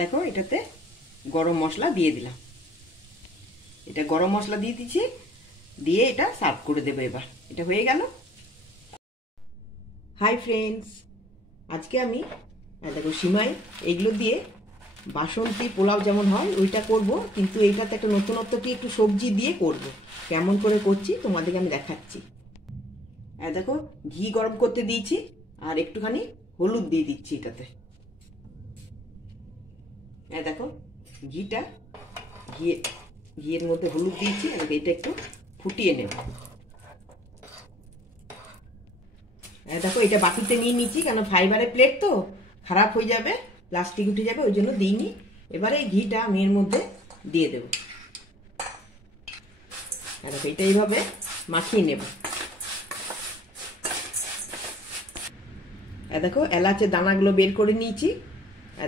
দেখো এটাতে গরম মশলা দিয়ে দিলাম, এটা গরম মশলা দিয়ে দিচ্ছি, দিয়ে এটা সার্ভ করে দেবো। এবার এটা হয়ে গেল। হাই ফ্রেন্ডস, আজকে আমি দেখো সিমাই এগুলো দিয়ে বাসন্তী পোলাও যেমন হয় ওইটা করব, কিন্তু এইটাতে একটা নতুনত্ব কি একটু সবজি দিয়ে করব। কেমন করে করছি তোমাদেরকে আমি দেখাচ্ছি। দেখো ঘি গরম করতে দিয়েছি আর একটুখানি হলুদ দিয়ে দিচ্ছি এটাতে। দেখো ঘিয়ের মধ্যে হলুদ দিয়েছি, আর এটা একটু ফুটিয়ে নেব। দেখো এটা বাটিতে নিয়ে নিচ্ছি, কেন ফাইবারের প্লেট তো খারাপ হয়ে যাবে, প্লাস্টিক উঠে যাবে, ওই জন্য দিইনি। এবারে এই ঘিটা আমি এর মধ্যে দিয়ে দেব। দেখো এটা এইভাবে মাখিয়ে নেব। দেখো এলাচের দানাগুলো বের করে নিয়েছি,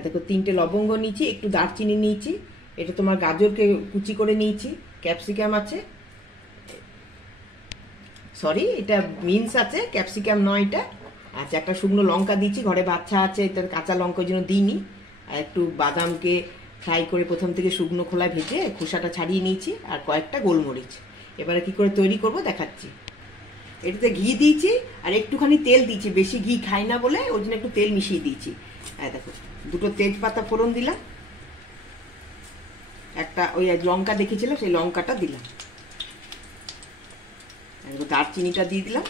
দেখো 3টে লবঙ্গ নিয়েছি, একটু দারচিনি নিয়েছি, এটা তোমার গাজরকে কুচি করে নিয়েছি, ক্যাপসিকাম আছে, সরি এটা মিন্স আছে, ক্যাপসিকাম নয় এটা। আচ্ছা একটা শুকনো লঙ্কা দিয়েছি, ঘরে বাচ্চা আছে, এটা কাঁচা লঙ্কার জন্য দিইনি। আর একটু বাদামকে ফ্রাই করে প্রথম থেকে শুকনো খোলায় ভেজে খোসাটা ছাড়িয়ে নিয়েছি, আর কয়েকটা গোলমরিচ। এবারে কি করে তৈরি করব দেখাচ্ছি। এটাতে ঘি দিয়েছি আর একটুখানি তেল দিয়েছি, বেশি ঘি খাই না বলে ওই জন্য একটু তেল মিশিয়ে দিয়েছি। দেখো 2টো তেজপাতা ফোড়ন দিলাম, একটা ওই লঙ্কা দেখেছিলাম সেই লঙ্কাটা দিলাম, দারচিনিটা দিয়ে দিলাম,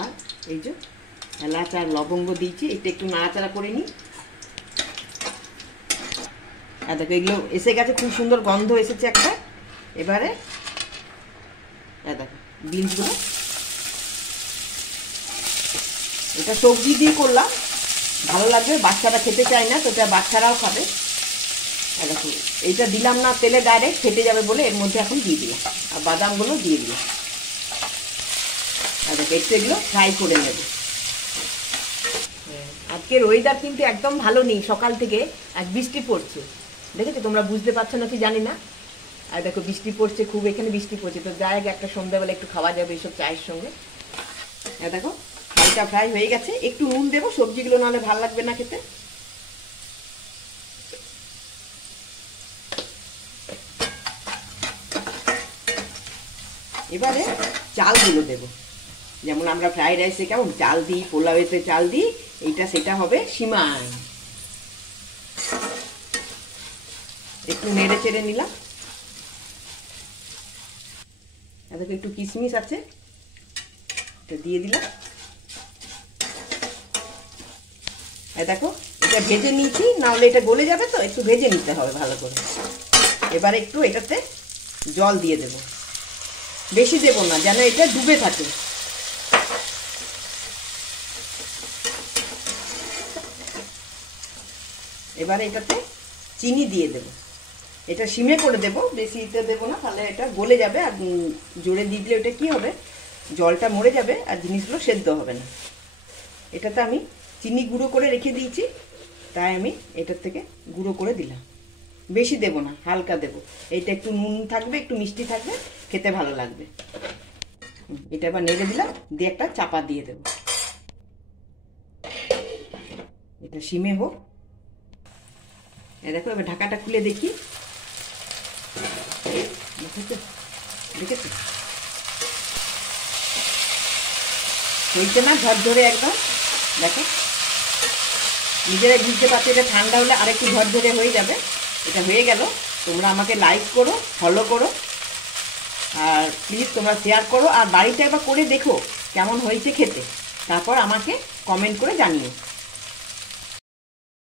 আর এই যে এলাচ আর লবঙ্গ দিয়েছি, এটা একটু নাড়াচাড়া করে নিই। দেখো এগুলো এসে গেছে, খুব সুন্দর গন্ধ এসেছে একটা। এবারে দেখো বিনসগুলো, এটা সবজি দিয়ে করলাম, ভালো লাগবে, বাচ্চারা খেতে চায় না তো এটা বাচ্চারাও খাবে। দেখো এইটা দিলাম না তেলে ডাইরেক্ট, ফেটে যাবে বলে এর মধ্যে এখন দিয়ে দিলাম, আর বাদামগুলো দিয়ে দিলাম। দেখো একটু এগুলো ফ্রাই করে নেব। আজকের ওয়েদার কিন্তু একদম ভালো নেই, সকাল থেকে এক বৃষ্টি পড়ছে, দেখেছো তোমরা বুঝতে পারছো নাকি জানি না। আর দেখো বৃষ্টি পড়ছে খুব, এখানে বৃষ্টি পড়ছে, তো যাই একটা সন্ধ্যাবেলা একটু খাওয়া যাবে এইসব চায়ের সঙ্গে। দেখো হালকা ফ্রাই হয়ে গেছে, একটু নুন দেবো, সবজিগুলো নাহলে ভালো লাগবে না খেতে। এবারে চালগুলো দেব, যেমন আমরা ফ্রাইড রাইসে কেমন চাল দিই, পোলাওতে চাল দিই, এইটা সেটা হবে সিমাই। একটু নেড়ে চেড়ে নিলাম। দেখো একটু কিশমিশ আছে, এটা দিয়ে দিলাম। দেখো এটা ভেজে নিয়েছি, নাহলে এটা গলে যাবে, তো একটু ভেজে নিতে হবে ভালো করে। এবার একটু এটাতে জল দিয়ে দেব, বেশি দেব না যেন এটা ডুবে থাকে। এবারে এটাতে চিনি দিয়ে দেব, এটা সিমে করে দেব, বেশি ইতে দেবো না, তাহলে এটা গলে যাবে, আর জোরে দিয়ে দিলে ওটা কি হবে, জলটা মরে যাবে আর জিনিসগুলো সেদ্ধ হবে না। এটাতে আমি চিনি গুঁড়ো করে রেখে দিয়েছি, তাই আমি এটার থেকে গুঁড়ো করে দিলাম, বেশি দেব না, হালকা দেব। এইটা একটু নুন থাকবে, একটু মিষ্টি থাকবে, খেতে ভালো লাগবে। এটা এবার নেড়ে দিলাম, দিয়ে একটা চাপা দিয়ে দেব, এটা সিমে হোক। দেখো এবার ঢাকাটা খুলে দেখি, দেখেছো হয়েছে না ঝরঝরে একদম। দেখো নিজেরাই বুঝতে পারছো, এটা ঠান্ডা হলে আরেকটু ঝরঝরে হয়ে যাবে। এটা হয়ে গেল, তোমরা আমাকে লাইক করো, ফলো করো, আর প্লিজ তোমরা শেয়ার করো, আর বাড়িতে একবার করে দেখো কেমন হয়েছে খেতে, তারপর আমাকে কমেন্ট করে জানিও।